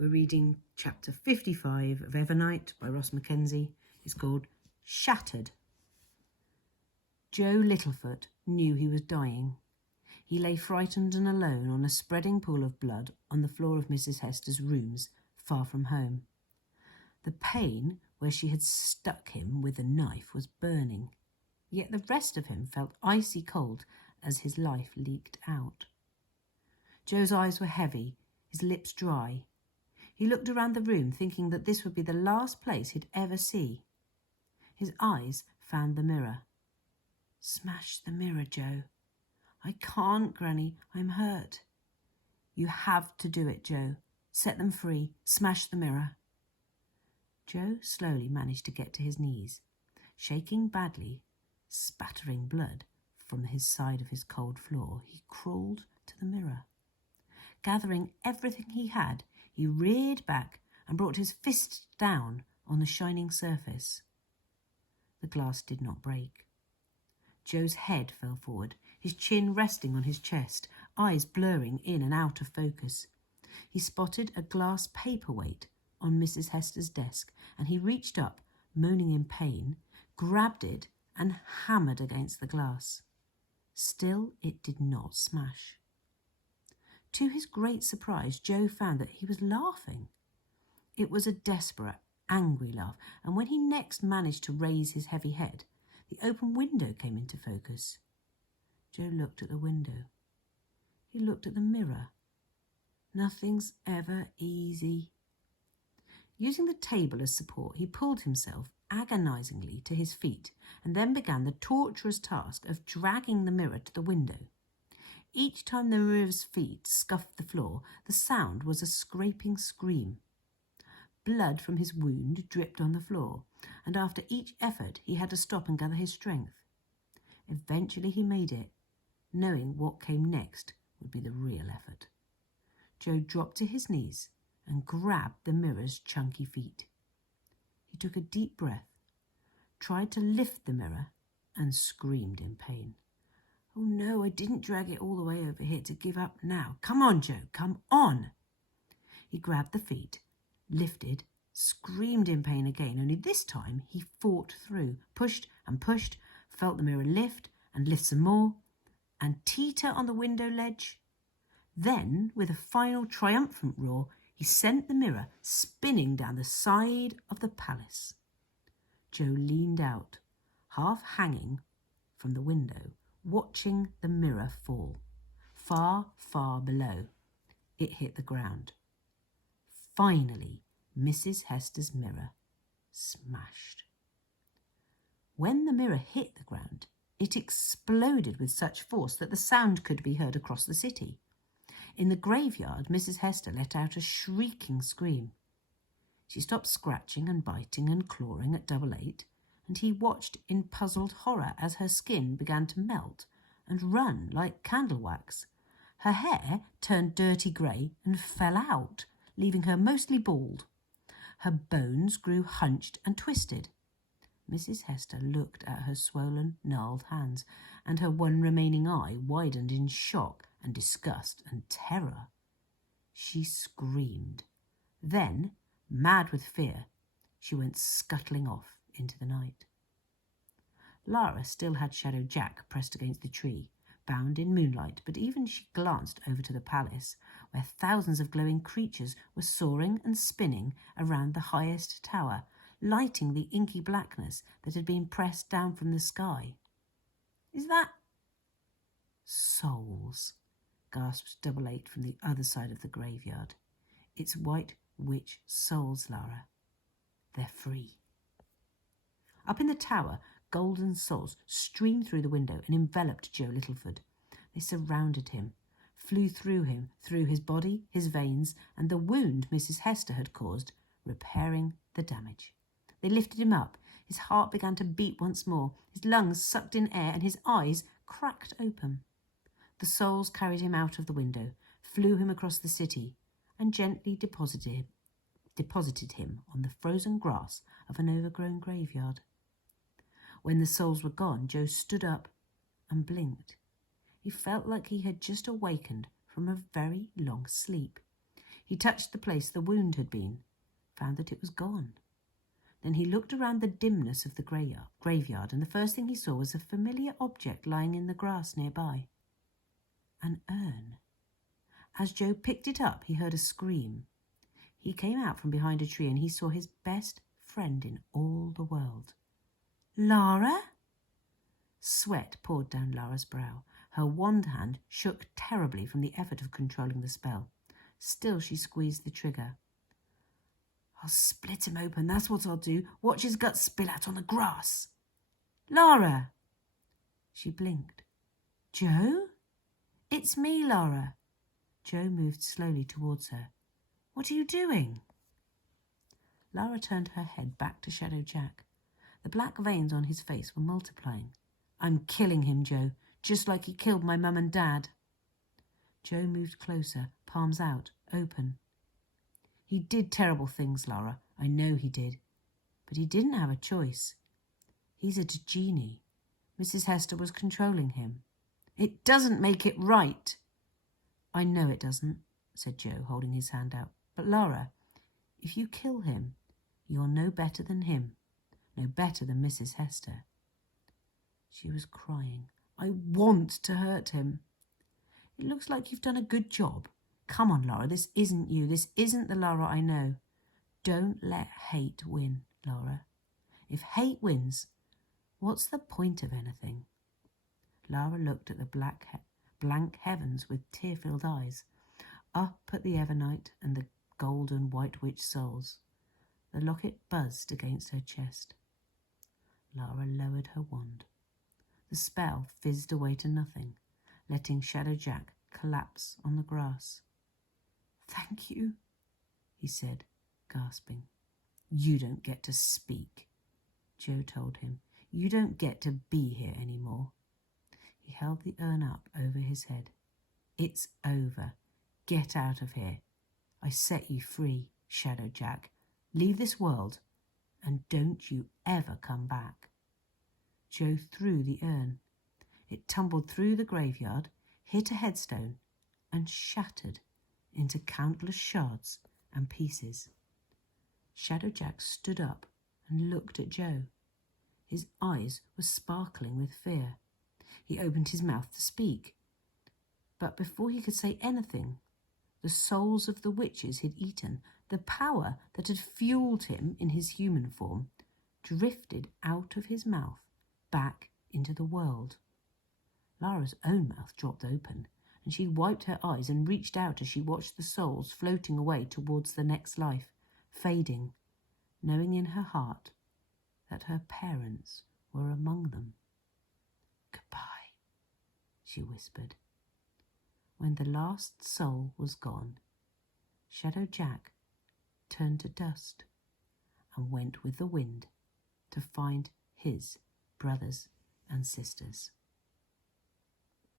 We're reading chapter 55 of EVERNIGHT by Ross Mackenzie. It's called Shattered. Joe Littlefoot knew he was dying. He lay frightened and alone on a spreading pool of blood on the floor of Mrs. Hester's rooms, far from home. The pain where she had stuck him with a knife was burning, yet the rest of him felt icy cold as his life leaked out. Joe's eyes were heavy, his lips dry. He looked around the room, thinking that this would be the last place he'd ever see. His eyes found the mirror. "Smash the mirror, Joe." "I can't, Granny. I'm hurt." "You have to do it, Joe. Set them free. Smash the mirror." Joe slowly managed to get to his knees, shaking badly, spattering blood from his side of his cold floor. He crawled to the mirror. Gathering everything he had, he reared back and brought his fist down on the shining surface. The glass did not break. Joe's head fell forward, his chin resting on his chest, eyes blurring in and out of focus. He spotted a glass paperweight on Mrs. Hester's desk, and he reached up, moaning in pain, grabbed it and hammered against the glass. Still, it did not smash. To his great surprise, Joe found that he was laughing. It was a desperate, angry laugh, and when he next managed to raise his heavy head, the open window came into focus. Joe looked at the window. He looked at the mirror. Nothing's ever easy. Using the table as support, he pulled himself agonizingly to his feet and then began the torturous task of dragging the mirror to the window. Each time the mirror's feet scuffed the floor, the sound was a scraping scream. Blood from his wound dripped on the floor, and after each effort he had to stop and gather his strength. Eventually he made it, knowing what came next would be the real effort. Joe dropped to his knees and grabbed the mirror's chunky feet. He took a deep breath, tried to lift the mirror, and screamed in pain. "Oh no, I didn't drag it all the way over here to give up now. Come on, Joe, come on." He grabbed the feet, lifted, screamed in pain again, only this time he fought through, pushed and pushed, felt the mirror lift and lift some more, and teeter on the window ledge. Then, with a final triumphant roar, he sent the mirror spinning down the side of the palace. Joe leaned out, half hanging from the window, watching the mirror fall. Far, far below, it hit the ground. Finally, Mrs. Hester's mirror smashed. When the mirror hit the ground, it exploded with such force that the sound could be heard across the city. In the graveyard, Mrs. Hester let out a shrieking scream. She stopped scratching and biting and clawing at 88, and he watched in puzzled horror as her skin began to melt and run like candle wax. Her hair turned dirty grey and fell out, leaving her mostly bald. Her bones grew hunched and twisted. Mrs. Hester looked at her swollen, gnarled hands, and her one remaining eye widened in shock and disgust and terror. She screamed. Then, mad with fear, she went scuttling off into the night. Lara still had Shadow Jack pressed against the tree, bound in moonlight, but even she glanced over to the palace, where thousands of glowing creatures were soaring and spinning around the highest tower, lighting the inky blackness that had been pressed down from the sky. "Is that—" "Souls," gasped 88 from the other side of the graveyard. "It's White Witch souls, Lara. They're free." Up in the tower, golden souls streamed through the window and enveloped Joe Littlefoot. They surrounded him, flew through his body, his veins, and the wound Mrs. Hester had caused, repairing the damage. They lifted him up. His heart began to beat once more. His lungs sucked in air and his eyes cracked open. The souls carried him out of the window, flew him across the city, and gently deposited him on the frozen grass of an overgrown graveyard. When the souls were gone, Joe stood up and blinked. He felt like he had just awakened from a very long sleep. He touched the place the wound had been, found that it was gone. Then he looked around the dimness of the graveyard, and the first thing he saw was a familiar object lying in the grass nearby. An urn. As Joe picked it up, he heard a scream. He came out from behind a tree and he saw his best friend in all the world. Lara? Sweat poured down Lara's brow. Her wand hand shook terribly from the effort of controlling the spell. Still she squeezed the trigger. I'll split him open, that's what I'll do. Watch his guts spill out on the grass. Lara! She blinked. Joe? It's me, Lara. Joe moved slowly towards her. What are you doing? Lara turned her head back to Shadow Jack. The black veins on his face were multiplying. I'm killing him, Joe, just like he killed my mum and dad. Joe moved closer, palms out, open. He did terrible things, Lara. I know he did. But he didn't have a choice. He's a genie. Mrs. Hester was controlling him. It doesn't make it right. I know it doesn't, said Joe, holding his hand out. But Lara, if you kill him, you're no better than him, no better than Mrs. Hester. She was crying. I want to hurt him. It looks like you've done a good job. Come on, Lara, this isn't you. This isn't the Lara I know. Don't let hate win, Lara. If hate wins, what's the point of anything? Lara looked at the blank heavens with tear-filled eyes, up at the Evernight and the golden white witch souls. The locket buzzed against her chest. Lara lowered her wand. The spell fizzed away to nothing, letting Shadow Jack collapse on the grass. Thank you, he said, gasping. You don't get to speak, Joe told him. You don't get to be here anymore. He held the urn up over his head. It's over. Get out of here. I set you free, Shadow Jack. Leave this world, and don't you ever come back. Joe threw the urn. It tumbled through the graveyard, hit a headstone, and shattered into countless shards and pieces. Shadow Jack stood up and looked at Joe. His eyes were sparkling with fear. He opened his mouth to speak, but before he could say anything, the souls of the witches he'd eaten, the power that had fueled him in his human form, drifted out of his mouth back into the world. Lara's own mouth dropped open, and she wiped her eyes and reached out as she watched the souls floating away towards the next life, fading, knowing in her heart that her parents were among them. Goodbye, she whispered. When the last soul was gone, Shadow Jack turned to dust and went with the wind to find his brothers and sisters.